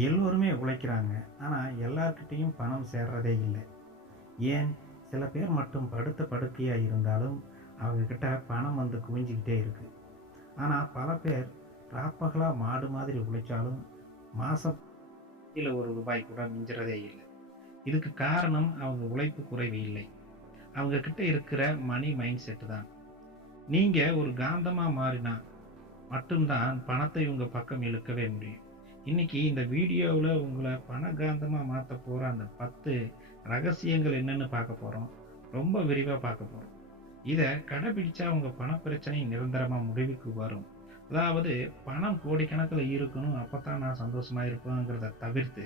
எல்லோருமே உழைக்கிறாங்க. ஆனா, எல்லார்கிட்டயும் பணம் சேர்றதே இல்ல. ஏன்? சில பேர் மட்டும் படுத்த படுக்கையா இருந்தாலும், அவங்க கிட்ட பணம் வந்து குவிஞ்சுகிட்டே இருக்கு. ஆனா, பல பேர் ராப்பகலா மாடு மாதிரி உழைச்சாலும், மாசம் கீழ ரூ. 1 கூட மிஞ்சுறதே இல்ல. இதுக்கு காரணம் அவங்க உழைப்பு குறைவு இல்லை. அவங்க கிட்ட இருக்கிற மணி மைண்ட் செட் தான். நீங்க ஒரு காந்தமா மாறினா மட்டும் தான் பணத்தை உங்க பக்கம் இழுக்கவே முடியும். இன்னைக்கு இந்த வீடியோவுல உங்கள பணகாந்தமா மாத்தப் போற அந்த 10 ரகசியங்கள் என்னன்னு பார்க்க போறோம். ரொம்ப விரிவா பார்க்க போறோம். இத கடைபிடிச்சா உங்க பணப் பிரச்சனை நிரந்தரமா முடிவுக்கு வரும். அதாவது பணம் கோடிக்கணக்குல இருக்கணும். அப்பத்தான் நான் சந்தோஷமா இருப்பேங்கிறத தவிர்த்து,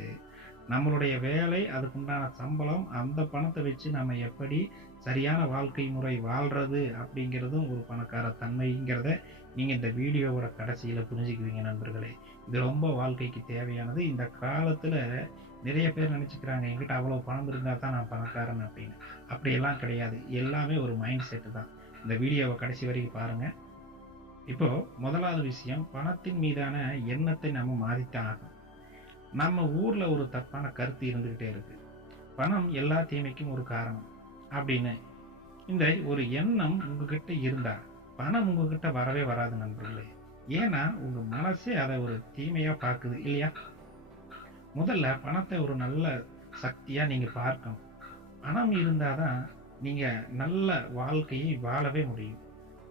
நம்மளுடைய வேலை, அதுக்குண்டான சம்பளம், அந்த பணத்த வச்சு நம்ம எப்படி சரியான வாழ்க்கை முறை வாழ்றது அப்படிங்கிறதும் ஒரு பணக்கார தன்மைங்கிறத நீங்க இந்த வீடியோவோட கடைசியில புரிஞ்சுக்குவீங்க நண்பர்களே. இது ரொம்ப வாழ்க்கைக்கு தேவையானது. இந்த காலத்துல நிறைய பேர் நெனச்சுக்கிறாங்க, என்கிட்ட அவ்வளவு பணம் இருந்தா தான் நான் பணக்காரன் அப்படின்னு. அப்படியெல்லாம் கிடையாது. எல்லாமே ஒரு மைண்ட் செட் தான். இந்த வீடியோவ கடைசி வரைக்கும் பாருங்க. இப்போ முதலாவது விஷயம், பணத்தின் மீதான எண்ணத்தை நம்ம மாத்தித்தான் ஆகணும். நம்ம ஊர்ல ஒரு தப்பான கருத்து இருந்துகிட்டே இருக்கு. பணம் எல்லா தீமைக்கும் ஒரு காரணம் அப்படின்னு. இந்த ஒரு எண்ணம் உங்ககிட்ட இருந்தா, பணம் உங்ககிட்ட வரவே வராது நண்பர்களே. ஏன்னா, உங்க மனசே அத ஒரு தீமையா பாக்குது இல்லையா? முதல்ல பணத்த ஒரு நல்ல சக்தியா நீங்க பார்க்கணும். பணம் இருந்தா தான் நீங்க நல்ல வாழ்க்கையை வாழவே முடியும்.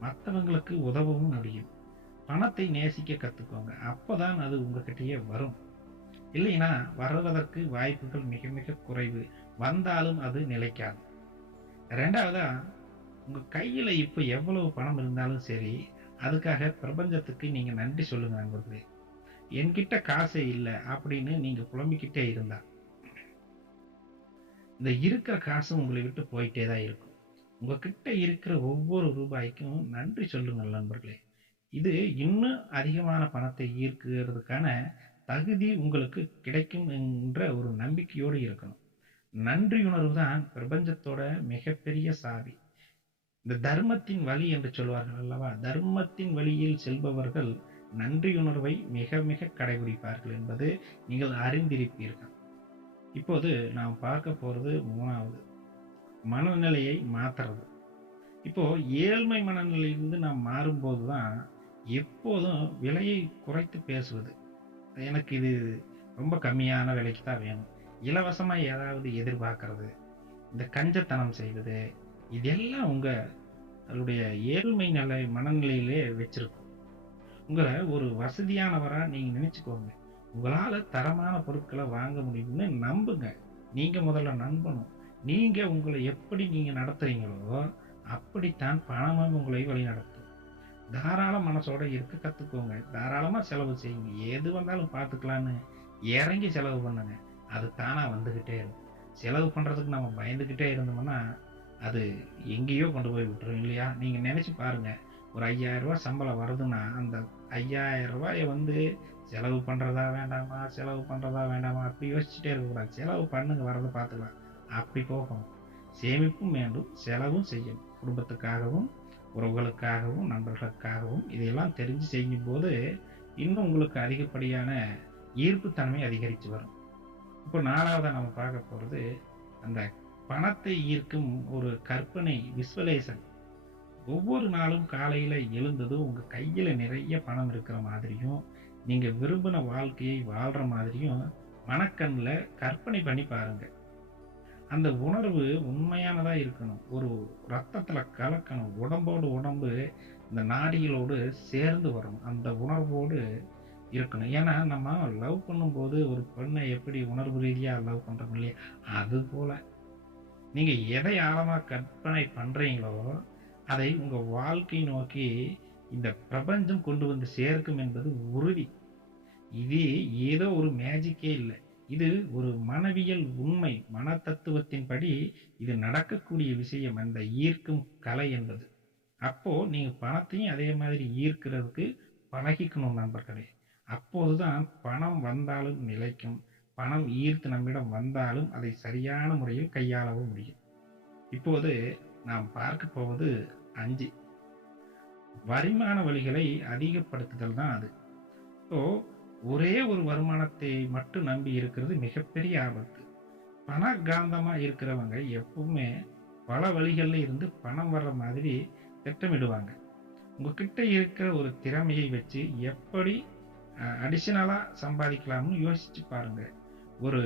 மத்தவங்களுக்கு உதவவும் முடியும். பணத்தை நேசிக்க கத்துக்கோங்க. அப்பதான் அது உங்ககிட்டயே வரும். இல்லைன்னா வருவதற்கு வாய்ப்புகள் மிக மிக குறைவு. வந்தாலும் அது நிலைக்காது. 2வதா, உங்க கையில இப்ப எவ்வளவு பணம் இருந்தாலும் சரி, அதுக்காக பிரபஞ்சத்துக்கு நீங்க நன்றி சொல்லுங்க நண்பர்களே. என்கிட்ட காசே இல்ல அப்படின்னு நீங்க புலம்பிக்கிட்டே இருந்தா, இந்த இருக்கிற காசும் உங்களை விட்டு போயிட்டே தான் இருக்கும். உங்ககிட்ட இருக்கிற ஒவ்வொரு ரூபாய்க்கும் நன்றி சொல்லுங்கள் நண்பர்களே. இது இன்னும் அதிகமான பணத்தை ஈர்க்கிறதுக்கான தகுதி உங்களுக்கு கிடைக்கும் என்ற ஒரு நம்பிக்கையோடு இருக்கணும். நன்றியுணர்வு தான் பிரபஞ்சத்தோட மிகப்பெரிய சாவி. இந்த தர்மத்தின் வழி என்று சொல்வார்கள் அல்லவா? தர்மத்தின் வழியில் செல்பவர்கள் நன்றியுணர்வை மிக மிக கடைபிடிப்பார்கள் என்பது நீங்கள் அறிந்திருப்பீர்கள். இப்போது நாம் பார்க்க போறது 3வது, மனநிலையை மாத்துறது. இப்போ ஏழ்மை மனநிலையிலிருந்து நாம் மாறும்போது தான் எப்போதும் விலையை குறைத்து பேசுவது. எனக்கு இது ரொம்ப கம்மியான விலைக்கு தான் வேணும். இலவசமா ஏதாவது எதிர்பார்க்கிறது, இந்த கஞ்சத்தனம் செய்வது, இதெல்லாம் உங்களுடைய ஏழ்மை நிலை மனநிலையிலே வச்சிருக்கும். உங்கள ஒரு வசதியானவரா நீங்க நினைச்சுக்கோங்க. உங்களால தரமான பொருட்கள வாங்க முடியும்னு நம்புங்க. நீங்க முதல்ல நம்பணும். நீங்க உங்கள எப்படி நீங்க நடத்துறீங்களோ, அப்படித்தான் பணமும் உங்களை வழிநடத்தும். தாராள மனசோட இருக்க கத்துக்கோங்க. தாராளமா செலவு செய்யுங்க. எது வந்தாலும் பார்த்துக்கலான்னு இறங்கி செலவு பண்ணுங்க. அது தானா வந்துகிட்டே இருக்கும். செலவு பண்றதுக்கு நம்ம பயந்துகிட்டே இருந்தோம்னா, அது எங்கேயோ கொண்டு போய் விட்டுரும் இல்லையா? நீங்க நினைச்சு பாருங்க. ஒரு ரூ. 5000 சம்பளம் வருதுன்னா, அந்த ரூ. 5000 வந்து செலவு பண்றதா வேண்டாமா? செலவு பண்றதா வேண்டாமா? அப்படி யோசிச்சுட்டே இருக்கக்கூடாது. செலவு பண்ணுங்க, வரத பார்த்துக்கலாம். அப்படி போகணும். சேமிப்பும் வேண்டும், செலவும் செய்யணும். குடும்பத்துக்காகவும், உறவுகளுக்காகவும், நண்பர்களுக்காகவும் இதையெல்லாம் தெரிஞ்சு செய்யும்போது, இன்னும் உங்களுக்கு அதிகப்படியான ஈர்ப்புத்தன்மை அதிகரிச்சு வரும். இப்போ 4வதா நம்ம பார்க்க போறது, அந்த பணத்தை ஈர்க்கும் ஒரு கற்பனை விசுவலைசேஷன். ஒவ்வொரு நாளும் காலையில எழுந்ததும் உங்க கையில நிறைய பணம் இருக்கிற மாதிரியும், நீங்க விரும்பின வாழ்க்கையை வாழ்ற மாதிரியும் மனக்கண்ல கற்பனை பண்ணி பாருங்க. அந்த உணர்வு உண்மையானதா இருக்கணும். ஒரு ரத்தத்துல கலக்கணும். உடம்போடு உடம்பு இந்த நாடிகளோடு சேர்ந்து வரணும். அந்த உணர்வோடு இருக்கணும். ஏன்னா, நம்ம லவ் பண்ணும்போது ஒரு பெண்ணை எப்படி உணர்வு ரீதியா லவ் பண்றோம் இல்லையா? அதுபோல நீங்க எதை ஆழமா கற்பனை பண்றீங்களோ, அதை உங்க வாழ்க்கை நோக்கி இந்த பிரபஞ்சம் கொண்டு வந்து சேர்க்கும் என்பது உறுதி. இது ஏதோ ஒரு மேஜிக்கே இல்ல. இது ஒரு மனவியல் உண்மை. மனத்தத்துவத்தின்படி இது நடக்கக்கூடிய விஷயம். அந்த ஈர்க்கும் கலை என்பது. அப்போ நீங்க பணத்தையும் அதே மாதிரி ஈர்க்கிறதுக்கு பழகிக்கணும் நண்பர்களே. அப்போதுதான் பணம் வந்தாலும் நிலைக்கும். பணம் ஈர்த்து நம்மிடம் வந்தாலும் அதை சரியான முறையில் கையாளவும் முடியும். இப்போது நாம் பார்க்க போவது 5 வருமான வழிகளை அதிகப்படுத்துதல் தான் அது. இப்போ ஒரே ஒரு வருமானத்தை மட்டும் நம்பி இருக்கிறது மிகப்பெரிய ஆபத்து. பணக்காந்தமா இருக்கிறவங்க எப்பவுமே பல வழிகள்ல இருந்து பணம் வர்ற மாதிரி திட்டமிடுவாங்க. உங்ககிட்ட இருக்கிற ஒரு திறமையை வச்சு எப்படி அடிஷனலா சம்பாதிக்கலாம்னு யோசிச்சு பாருங்க. ஒரு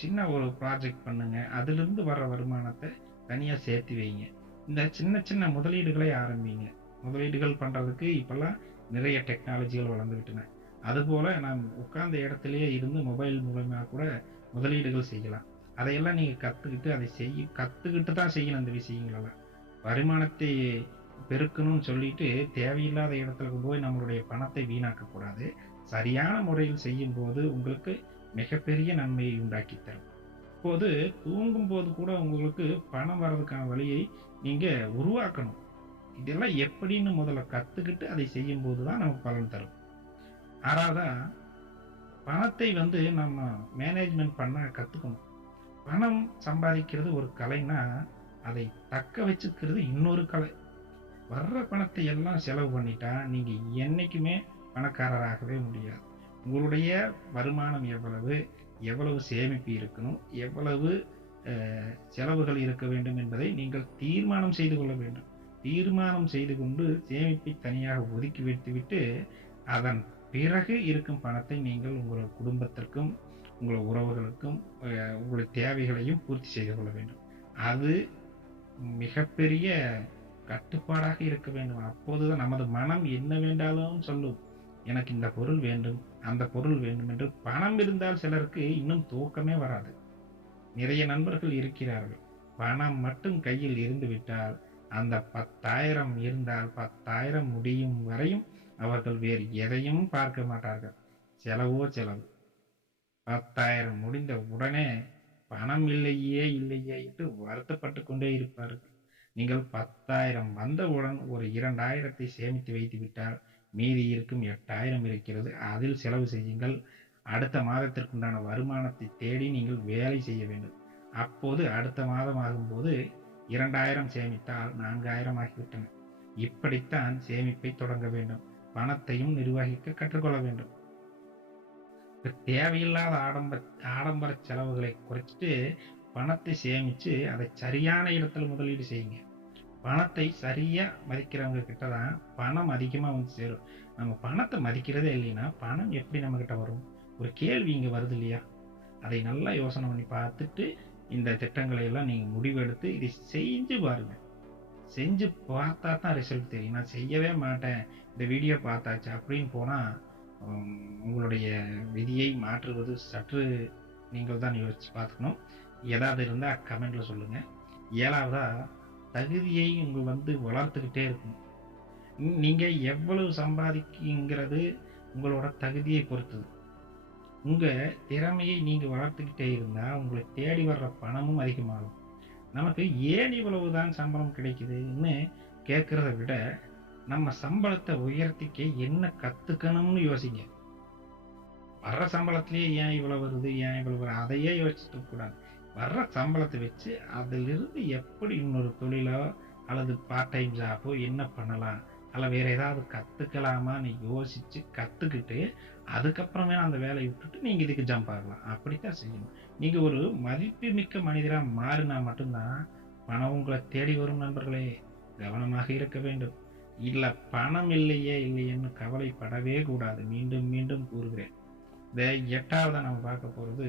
சின்ன ஒரு ப்ராஜெக்ட் பண்ணுங்க. அதிலிருந்து வர்ற வருமானத்தை தனியா சேர்த்து வைங்க. இந்த சின்ன சின்ன முதலீடுகளை ஆரம்பிங்க. முதலீடுகள் பண்றதுக்கு இப்பல்லாம் நிறைய டெக்னாலஜிகள் வளர்ந்து விட்டன. அதுபோல நாம் உட்கார்ந்த இடத்திலேயே இருந்து மொபைல் மூலமா கூட முதலீடுகள் செய்யலாம். அதையெல்லாம் நீங்க கத்துக்கிட்டு தான் செய்யணும் இந்த விஷயங்களெல்லாம். வருமானத்தை பெருக்கணும்னு சொல்லிட்டு தேவையில்லாத இடத்துல போய் நம்மளுடைய பணத்தை வீணாக்க கூடாது. சரியான முறையில் செய்யும்போது உங்களுக்கு மிகப்பெரிய நன்மையை உண்டாக்கி தரும். இப்போது தூங்கும்போது கூட உங்களுக்கு பணம் வர்றதுக்கான வழியை நீங்க உருவாக்கணும். இதெல்லாம் எப்படின்னு முதல்ல கத்துக்கிட்டு அதை செய்யும்போது தான் நமக்கு பலன் தரும். 6வதா பணத்தை நம்ம மேனேஜ்மென்ட் பண்ண கத்துக்கணும். பணம் சம்பாதிக்கிறது ஒரு கலைன்னா, அதை தக்க வச்சுக்கிறது இன்னொரு கலை. வர்ற பணத்தை எல்லாம் செலவு பண்ணிட்டா, நீங்க என்னைக்குமே பணக்காரராகவே முடியாது. உங்களுடைய வருமானம் எவ்வளவு, எவ்வளவு சேமிப்பு இருக்கணும், எவ்வளவு செலவுகள் இருக்க வேண்டும் என்பதை நீங்கள் தீர்மானம் செய்து கொள்ள வேண்டும். தீர்மானம் செய்து கொண்டு சேமிப்பை தனியாக ஒதுக்கி வைத்துவிட்டு, அதன் பிறகு இருக்கும் பணத்தை நீங்கள் உங்கள் குடும்பத்திற்கும், உங்கள் உறவுகளுக்கும், உங்களுடைய தேவைகளையும் பூர்த்தி செய்து கொள்ள வேண்டும். அது மிகப்பெரிய கட்டுப்பாடாக இருக்க வேண்டும். அப்போதுதான் நமது மனம் என்ன வேண்டாலும் சொல்லும். எனக்கு இந்த பொருள் வேண்டும், அந்த பொருள் வேண்டும் என்று. பணம் இருந்தால் சிலருக்கு இன்னும் தூக்கமே வராது. நிறைய நண்பர்கள் இருக்கிறார்கள். பணம் மட்டும் கையில் இருந்து விட்டால், அந்த 10,000 இருந்தால் 10,000 முடியும் வரையும் அவர்கள் வேறு எதையும் பார்க்க மாட்டார்கள். செலவோ செலவு. 10,000 முடிந்த உடனே பணம் இல்லையே இல்லையே என்று வருத்தப்பட்டு கொண்டே இருப்பார்கள். நீங்கள் 10,000 வந்தவுடன் ஒரு 2,000 சேமித்து வைத்து விட்டால் மீதி இருக்கும் 8,000 இருக்கிறது. அதில் செலவு செய்யுங்கள். அடுத்த மாதத்திற்குண்டான வருமானத்தை தேடி நீங்கள் வேலை செய்ய வேண்டும். அப்போது அடுத்த மாதம் ஆகும்போது 2,000 சேமித்தால் 4,000 ஆகிவிட்டன. இப்படித்தான் சேமிப்பை தொடங்க வேண்டும். பணத்தையும் நிர்வகிக்க கற்றுக்கொள்ள வேண்டும். தேவையில்லாத ஆடம்பர செலவுகளை குறைச்சிட்டு பணத்தை சேமிச்சு அதை சரியான இடத்துல முதலீடு செய்யுங்க. பணத்தை சரியா மதிக்கிறவங்க கிட்ட தான் பணம் அதிகமா வந்து சேரும். நம்ம பணத்தை மதிக்கிறதே இல்லைன்னா பணம் எப்படி நம்ம கிட்ட வரும்? ஒரு கேள்வி இங்க வருது இல்லையா? அதை நல்லா யோசனை பண்ணி பார்த்துட்டு இந்த திட்டங்களை எல்லாம் நீங்க முடிவெடுத்து இதை செஞ்சு பாருங்க. செஞ்சு பார்த்தா தான் ரிசல்ட் தெரியும். நான் செய்யவே மாட்டேன், இந்த வீடியோ பார்த்தாச்சு அப்படின்னு போனா உங்களுடைய விதியை மாற்றுவது சற்று நீங்கள் தான் யோசிச்சு பார்த்துக்கணும். ஏதாவது இருந்தால் கமெண்ட்ல சொல்லுங்க. 7வதா தகுதியை வளர்த்துக்கிட்டே இருக்கணும். நீங்க எவ்வளவு சம்பாதிக்குங்கிறது உங்களோட தகுதியை பொறுத்தது. உங்க திறமையை நீங்க வளர்த்துக்கிட்டே இருந்தா உங்களை தேடி வர்ற பணமும் அதிகமாகும். நமக்கு ஏன் இவ்வளவுதான் சம்பளம் கிடைக்குதுன்னு கேட்கறத விட நம்ம சம்பளத்தை உயர்த்திக்க என்ன கத்துக்கணும்னு யோசிங்க. வர்ற சம்பளத்திலேயே ஏன் இவ்வளவு வருது, ஏன் இவ்வளவு வருது, அதையே யோசிச்சுட்டு கூடாது. வர்ற சம்பளத்தை வச்சு அதிலிருந்து எப்படி இன்னொரு தொழிலோ அல்லது பார்ட் டைம் ஜாப்போ என்ன பண்ணலாம், அல்ல வேற ஏதாவது கத்துக்கலாமான்னு யோசிச்சு கத்துக்கிட்டு அதுக்கப்புறமே அந்த வேலையை விட்டுட்டு நீங்க இதுக்கு ஜம்ப் ஆகலாம். அப்படித்தான் செய்யணும். நீங்க ஒரு மதிப்பு மிக்க மனிதரா மாறினா மட்டும்தான் பணம் உங்களை தேடி வரும். நண்பர்களே, கவனமாக இருக்க வேண்டும். இல்ல பணம் இல்லையேன்னு கவலைப்படவே கூடாது. மீண்டும் மீண்டும் கூறுகிறேன். இந்த 8வதா நம்ம பார்க்க போறது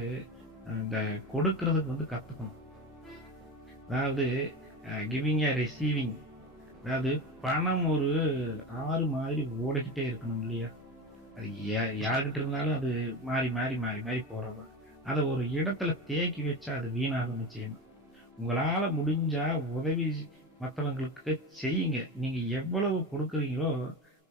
இந்த கொடுக்கறதுக்கு கத்துக்கணும். அதாவது கிவிங் ரிசீவிங். அதாவது பணம் ஒரு ஆறு மாதிரி ஓடிக்கிட்டே இருக்கணும் இல்லையா? அது யார்கிட்ட இருந்தாலும் அது மாறி மாறி மாறி மாறி போறது. அதை ஒரு இடத்துல தேக்கி வச்சா அது வீணாகும் நிச்சயமா. உங்களால முடிஞ்சா உதவி மற்றவங்களுக்கு செய்யுங்க. நீங்க எவ்வளவு கொடுக்குறீங்களோ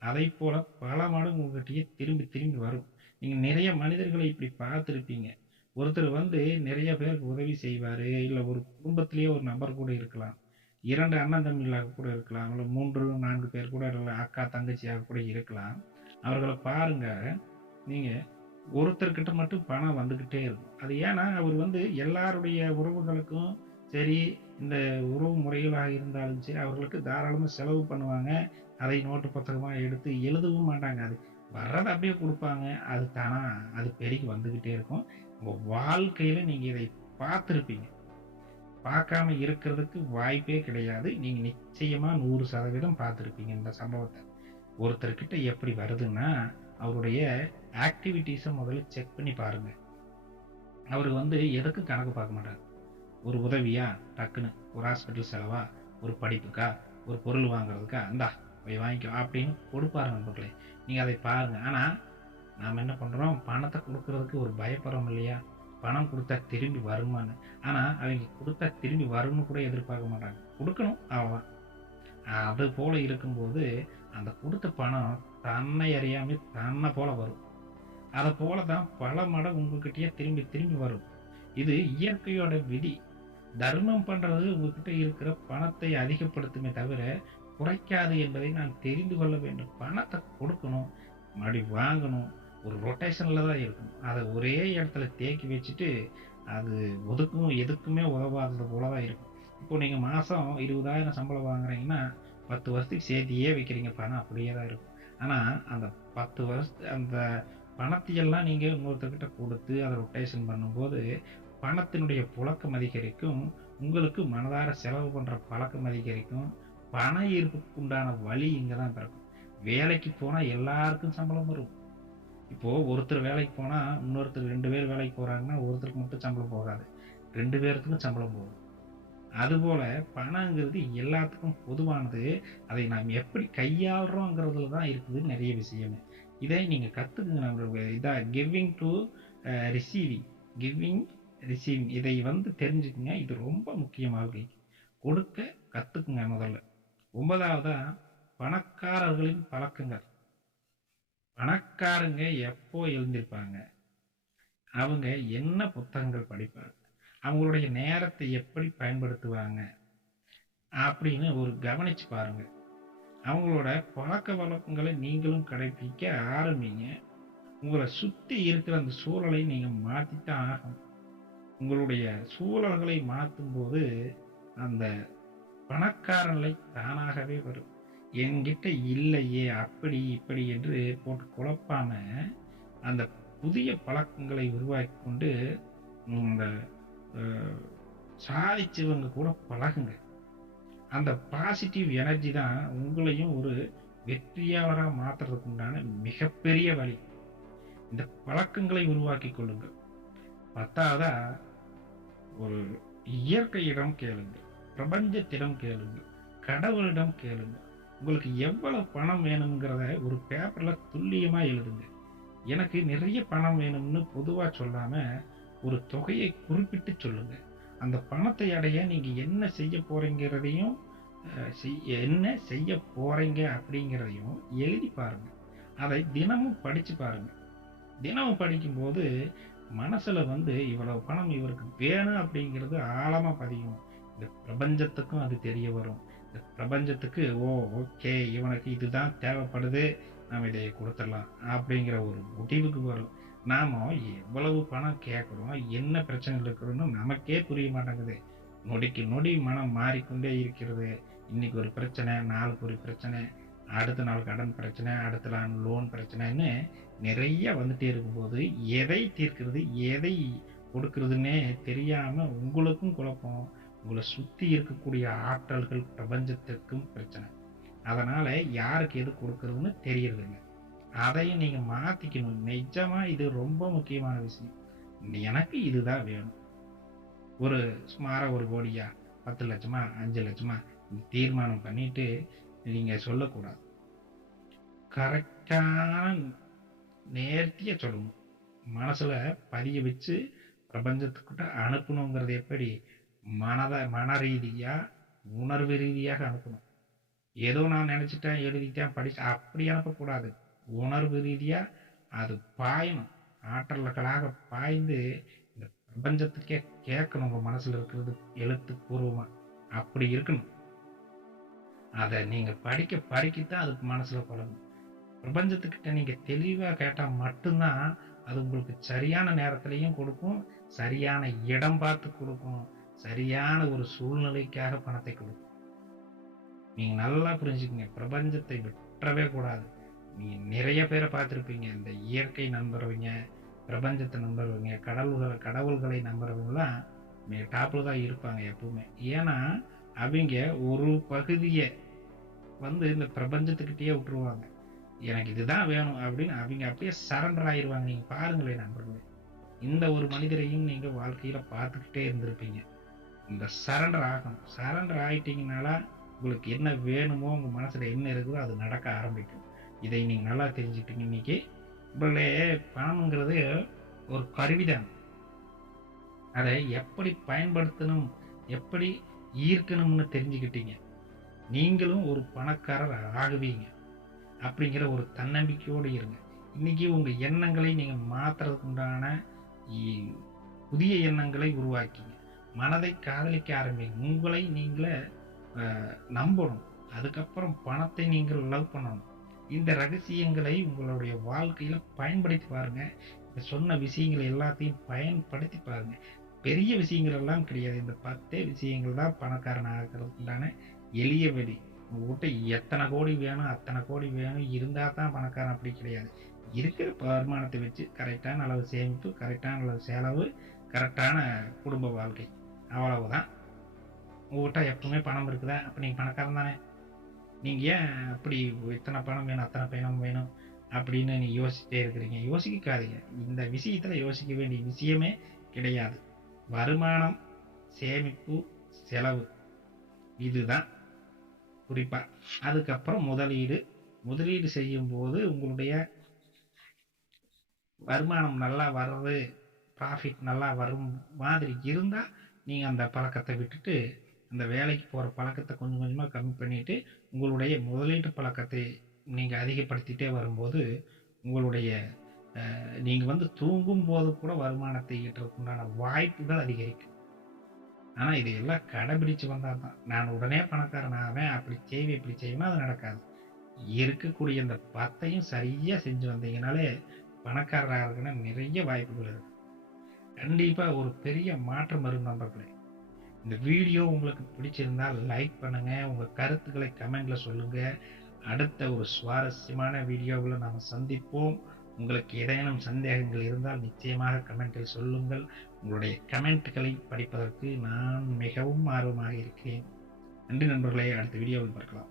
அதை போல பல மடங்கு உங்ககிட்டயே திரும்பி திரும்பி வரும். நீங்க நிறைய மனிதர்களை இப்படி பார்த்துருப்பீங்க. ஒருத்தர் நிறைய பேருக்கு உதவி செய்வாரு. இல்ல ஒரு குடும்பத்திலேயே ஒரு நபர் கூட இருக்கலாம். 2 அண்ணன் தம்பிகளாக கூட இருக்கலாம். இல்ல 3, 4 பேர் கூட அக்கா தங்கச்சியாக கூட இருக்கலாம். அவர்களை பாருங்க. நீங்க ஒருத்தர்கிட்ட மட்டும் பணம் வந்துகிட்டே இருக்கும். அது ஏன்னா அவர் எல்லாருடைய உறவுகளுக்கும் சரி, இந்த உறவு முறைகளாக இருந்தாலும் சரி, அவர்களுக்கு தாராளமா செலவு பண்ணுவாங்க. அதை நோட்டு புத்தகமா எடுத்து எழுதவும் மாட்டாங்க. அது வர்றத அப்படியே குடுப்பாங்க. அது தானா அது பெருகி வந்துகிட்டே இருக்கும். உங்க வாழ்க்கையில நீங்க இதை பார்த்திருப்பீங்க. பார்க்காம இருக்கிறதுக்கு வாய்ப்பே கிடையாது. நீங்க நிச்சயமா 100% பார்த்திருப்பீங்க இந்த சம்பவத்த. ஒருத்தர்கிட்ட எப்படி வருதுன்னா, அவருடைய ஆக்டிவிட்டீஸ முதல்ல செக் பண்ணி பாருங்க. அவரு எதுக்கும் கணக்கு பார்க்க மாட்டாரு. ஒரு உதவியா, டக்குன்னு ஒரு ஹாஸ்பிட்டல் செலவா, ஒரு படிப்புக்கா, ஒரு பொருள் வாங்குறதுக்கா, "இந்தா போய் வாங்கிக்கோ" அப்படின்னு கொடுப்பாரு நண்பர்களே. நீங்க அதை பாருங்க. ஆனா, நாம என்ன பண்றோம்? பணத்த குடுக்குறதுக்கு ஒரு பயப்படுறோம் இல்லையா? பணம் குடுத்தா திரும்பி வருமான்னு. ஆனா, அவைங்க குடுத்தா திரும்பி வரும்னு கூட எதிர்பார்க்க மாட்டாங்க. குடுக்கணும் அவ்வளதான். அது போல இருக்கும்போது, அந்த குடுத்த பணம் தன்னை அறியாமலே தன்ன போல வரும். அத போல தான் பல மடங்கு உங்ககிட்டயே திரும்பி திரும்பி வரும். இது இயற்கையோட விதி. தர்மம் பண்றது உங்ககிட்ட இருக்கிற பணத்தை அதிகப்படுத்துமே தவிர, குறைக்காது என்பதை நான் தெரிந்து கொள்ள வேண்டும். பணத்த கொடுக்கணும், மறுபடியும் வாங்கணும். ஒரு ரொட்டேஷன்ல தான் இருக்கணும். அத ஒரே இடத்துல தேக்கி வச்சுட்டு, அது எதுக்குமே உதவாதது போல தான் இருக்கும். இப்போ நீங்க மாசம் 20,000 சம்பளம் வாங்குறீங்கன்னா, 10 வருஷத்துக்கு சேர்த்தியே வைக்கிறீங்க. பணம் அப்படியே தான் இருக்கும். ஆனா, அந்த 10 அந்த பணத்தையெல்லாம் நீங்க இன்னொருத்தர்கிட்ட குடுத்து, அத ரொட்டேஷன் பண்ணும்போது, பணத்தினுடைய புழக்கம் அதிகரிக்கும். உங்களுக்கு மனதார செலவு பண்ற பழக்கம் அதிகரிக்கும். பண ஈர்ப்புக்கு உண்டான வழி இங்க தான் பிறக்கும். வேலைக்கு போனா எல்லாருக்கும் சம்பளம் வரும். இப்போ ஒருத்தர் வேலைக்கு போனா, இன்னொருத்தர் 2 பேர் வேலைக்கு போறாங்கன்னா, ஒருத்தருக்கு மட்டும் சம்பளம் போகாது. 2 பேர்த்துக்கும் சம்பளம் போகும். அதுபோல பணங்கிறது எல்லாத்துக்கும் பொதுவானது. அதை நாம் எப்படி கையாளுறோங்கிறதுல தான் இருக்குது நெறைய விஷயமே. இதை நீங்க கத்துக்குங்க. நம்மளுடைய giving to receiving. Giving, receiving இதை தெரிஞ்சுக்குங்க. இது ரொம்ப முக்கியமானது. கொடுக்க கத்துக்குங்க முதல்ல. 9வதா பணக்காரர்களின் பழக்கங்கள். பணக்காரங்க எப்போ எழுந்திருப்பாங்க? அவங்க என்ன புத்தகங்கள் படிப்பாங்க? அவங்களுடைய நேரத்தை எப்படி பயன்படுத்துவாங்க? அப்படின்னு ஒரு கவனிச்சு பாருங்க. அவங்களோட பழக்கவழக்கங்களை நீங்களும் கடைபிடிக்க ஆரம்பிங்க. உங்கள சுத்தி இருக்கிற அந்த சூழலை நீங்க மாத்தித்தான் ஆகணும். உங்களுடைய சூழல்களை மாத்தும்போது, அந்த பணக்காரநிலை தானாகவே வரும். என்கிட்ட இல்லையே, அப்படி இப்படி என்று போட்டு குழப்பாம, அந்த புதிய பழக்கங்களை உருவாக்கிக் கொண்டு, இந்த அ சாதிச்சவங்க கூட பழகுங்க. அந்த பாசிட்டிவ் எனர்ஜி தான் உங்களையும் ஒரு வெற்றியாளரா மாத்துறதுக்கு உண்டான மிகப்பெரிய வழி. இந்த பழக்கங்களை உருவாக்கிக் கொள்ளுங்கள். 10வதா ஒரு இயற்கையிடம் கேளுங்கள். பிரபஞ்சத்திடம் கேளுங்கள். கடவுளிடம் கேளுங்கள். உங்களுக்கு எவ்வளவு பணம் வேணும்ங்கிறத ஒரு பேப்பர்ல துல்லியமா எழுதுங்க. எனக்கு நிறைய பணம் வேணும்னு பொதுவா சொல்லாம, ஒரு தொகையை குறிப்பிட்டு சொல்லுங்க. அந்த பணத்தை அடைய நீங்க என்ன செய்ய போறீங்கிறதையும், என்ன செய்ய போறீங்க அப்படிங்கிறதையும் எழுதி பாருங்க. அதை தினமும் படிச்சு பாருங்க. தினமும் படிக்கும்போது மனசுல இவ்வளவு பணம் இவருக்கு வேணும் அப்படிங்கிறது ஆழமா பதியும். இந்த பிரபஞ்சத்துக்கும் அது தெரிய வரும். இந்த பிரபஞ்சத்துக்கு ஓகே இவனுக்கு இதுதான் தேவைப்படுது, நம்ம இதை கொடுத்துடலாம் அப்படிங்கிற ஒரு முடிவுக்கு வரும். நாம எவ்வளவு பணம் கேட்கிறோம், என்ன பிரச்சனைகள் இருக்கிறோன்னு நமக்கே புரிய மாட்டேங்குது. நொடிக்கு நொடி மனம் மாறிக்கொண்டே இருக்கிறது. இன்னைக்கு ஒரு பிரச்சனை, நாளுக்கு ஒரு பிரச்சனை, அடுத்த நாள் கடன் பிரச்சனை, அடுத்த நாள் லோன் பிரச்சனைன்னு நிறைய வந்துட்டே இருக்கும்போது, எதை தீர்க்கிறது, எதை கொடுக்கிறதுன்னே தெரியாம உங்களுக்கும் குழப்பம். உங்கள சுத்தி இருக்கக்கூடிய ஆற்றல்கள் பிரபஞ்சத்திற்கும் பிரச்சனை. அதனால யாருக்கு எது கொடுக்கிறதுன்னு தெரியறதில்ல. அதையும் நீங்க மாத்திக்கணும். நிஜமா இது ரொம்ப முக்கியமான விஷயம். எனக்கு இதுதான் வேணும். ஒரு சுமாரா 1 கோடியா, 10 லட்சமா, 5 லட்சமா தீர்மானம் பண்ணிட்டு நீங்க சொல்லக்கூடாது. கரெக்டான நேர்த்தியா சொல்லணும். மனசுல பதிய வச்சு பிரபஞ்சத்துக்கிட்ட அனுப்பணுங்கிறது எப்படி? மன ரீதியா, உணர்வு ரீதியாக அனுப்பணும். ஏதோ நான் நினைச்சிட்டேன், எழுதிட்டேன், படிச்சேன் அப்படி அனுப்பக்கூடாது. உணர்வு ரீதியா அது பாயணும். ஆற்றல்களாக பாய்ந்து இந்த பிரபஞ்சத்துக்கே கேட்கணும். உங்க மனசுல இருக்கிறது எழுத்து பூர்வமா அப்படி இருக்கணும். அதை நீங்க படிக்க படிக்கத்தான் அதுக்கு மனசுல பழகும். பிரபஞ்சத்துக்கிட்ட நீங்க தெளிவா கேட்டா மட்டும்தான் அது உங்களுக்கு சரியான நேரத்திலையும் கொடுக்கும், சரியான இடம் பார்த்து கொடுக்கும், சரியான ஒரு சூழ்நிலைக்காக பணத்தை கொடுக்கும். நீங்க நல்லா புரிஞ்சுக்கங்க. பிரபஞ்சத்தை விட்டுறவே கூடாது. நீங்க நிறைய பேரை பார்த்துருப்பீங்க. இந்த இயற்கை நம்புறவங்க, பிரபஞ்சத்தை நம்புறவங்க, கடவுள்களை நம்புறவங்கலாம் டாப்ல தான் இருப்பாங்க எப்பவுமே. ஏன்னா அவங்க ஒரு பகுதிய இந்த பிரபஞ்சத்துக்கிட்டயே விட்டுருவாங்க. எனக்கு இதுதான் வேணும் அப்படின்னு அவங்க அப்படியே சரண்டர் ஆயிருவாங்க. நீங்க பாருங்களேன் நண்பர்களே. இந்த ஒரு மனிதரையும் நீங்க வாழ்க்கையில பார்த்துக்கிட்டே இருந்திருப்பீங்க. இந்த சரண்டர் ஆகணும். சரண்டர் ஆயிட்டீங்கனால உங்களுக்கு என்ன வேணுமோ, உங்க மனசுல என்ன இருக்குதோ அது நடக்க ஆரம்பிக்கும். இதை நீங்க நல்லா தெரிஞ்சுக்கிட்டீங்க இன்னைக்கு. நண்பர்களே, பணம்ங்கிறது ஒரு கருவிதான். அதை எப்படி பயன்படுத்தணும், எப்படி ஈர்க்கணும்னு தெரிஞ்சுக்கிட்டீங்க. நீங்களும் ஒரு பணக்காரர் ஆகுவீங்க அப்படிங்கிற ஒரு தன்னம்பிக்கையோடு இருங்க. இன்னைக்கு உங்க எண்ணங்களை நீங்க மாத்துறதுக்கு உண்டான இ- புதிய எண்ணங்களை உருவாக்கிங்க. மனதை காதலிக்க ஆரம்பிங்க. உங்களை நீங்களே நம்பணும். அதுக்கப்புறம் பணத்தை நீங்கள் லவ் பண்ணணும். இந்த ரகசியங்களை உங்களுடைய வாழ்க்கையில பயன்படுத்தி பாருங்க. இந்த சொன்ன விஷயங்கள் எல்லாத்தையும் பயன்படுத்தி பாருங்க. பெரிய விஷயங்கள் எல்லாம் கிடையாது. இந்த 10 விஷயங்கள் தான் பணக்காரன் ஆகிறதுக்குண்டான எளிய வழி. உங்ககிட்ட எத்தனை கோடி வேணும், அத்தனை கோடி வேணும் இருந்தா தான் பணக்காரன் அப்படி கிடையாது. இருக்கிற வருமானத்தை வச்சு கரெக்டான அளவு சேமிப்பு, கரெக்டான அளவு செலவு, கரெக்டான குடும்ப வாழ்க்கை, அவ்வளவுதான். உங்ககிட்ட எப்பவுமே பணம் இருக்குதா, அப்ப நீங்க பணக்காரன் தானே. நீங்க ஏன் அப்படி இத்தனை பணம் வேணும், அத்தனை பணம் வேணும் அப்படின்னு நீங்க யோசிச்சுட்டே இருக்கிறீங்க? யோசிக்காதீங்க. இந்த விஷயத்துல யோசிக்க வேண்டிய விஷயமே கிடையாது. வருமானம், சேமிப்பு, செலவு, இதுதான் குறிப்பா. அதுக்கப்புறம் முதலீடு செய்யும் போது உங்களுடைய வருமானம் நல்லா வர்றது, ப்ராஃபிட் நல்லா வரும் மாதிரி இருந்தா நீங்க அந்த பழக்கத்தை விட்டுட்டு, அந்த வேலைக்கு போற பழக்கத்தை கொஞ்சம் கொஞ்சமா கம்மி பண்ணிட்டு, உங்களுடைய முதலீட்டு பழக்கத்தை நீங்க அதிகப்படுத்திட்டே வரும்போது, உங்களுடைய நீங்க தூங்கும் போது கூட வருமானத்தை ஈட்டுறதுக்கு உண்டான வாய்ப்புகள் அதிகரிக்கும். ஆனா இதையெல்லாம் கடைபிடிச்சு வந்தா தான். நான் உடனே பணக்காரன் ஆவேன், அப்படி செய்வேன், இப்படி செய்வேன்னா அது நடக்காது. இருக்கக்கூடிய இந்த 10ஐயும் சரியா செஞ்சு வந்தீங்கனாலே பணக்காரராக இருக்கணும் நிறைய வாய்ப்புகள் இருக்கு. கண்டிப்பா ஒரு பெரிய மாற்றம் வரும் நண்பர்களே. இந்த வீடியோ உங்களுக்கு பிடிச்சிருந்தால் லைக் பண்ணுங்க. உங்க கருத்துக்களை கமெண்ட்ல சொல்லுங்க. அடுத்த ஒரு சுவாரஸ்யமான வீடியோவில் நாம் சந்திப்போம். உங்களுக்கு ஏதேனும் சந்தேகங்கள் இருந்தால் நிச்சயமாக கமெண்டில் சொல்லுங்கள். உங்களுடைய கமெண்ட்களை படிப்பதற்கு நான் மிகவும் ஆர்வமாக இருக்கிறேன். நன்றி நண்பர்களே. அடுத்த வீடியோவில் பார்க்கலாம்.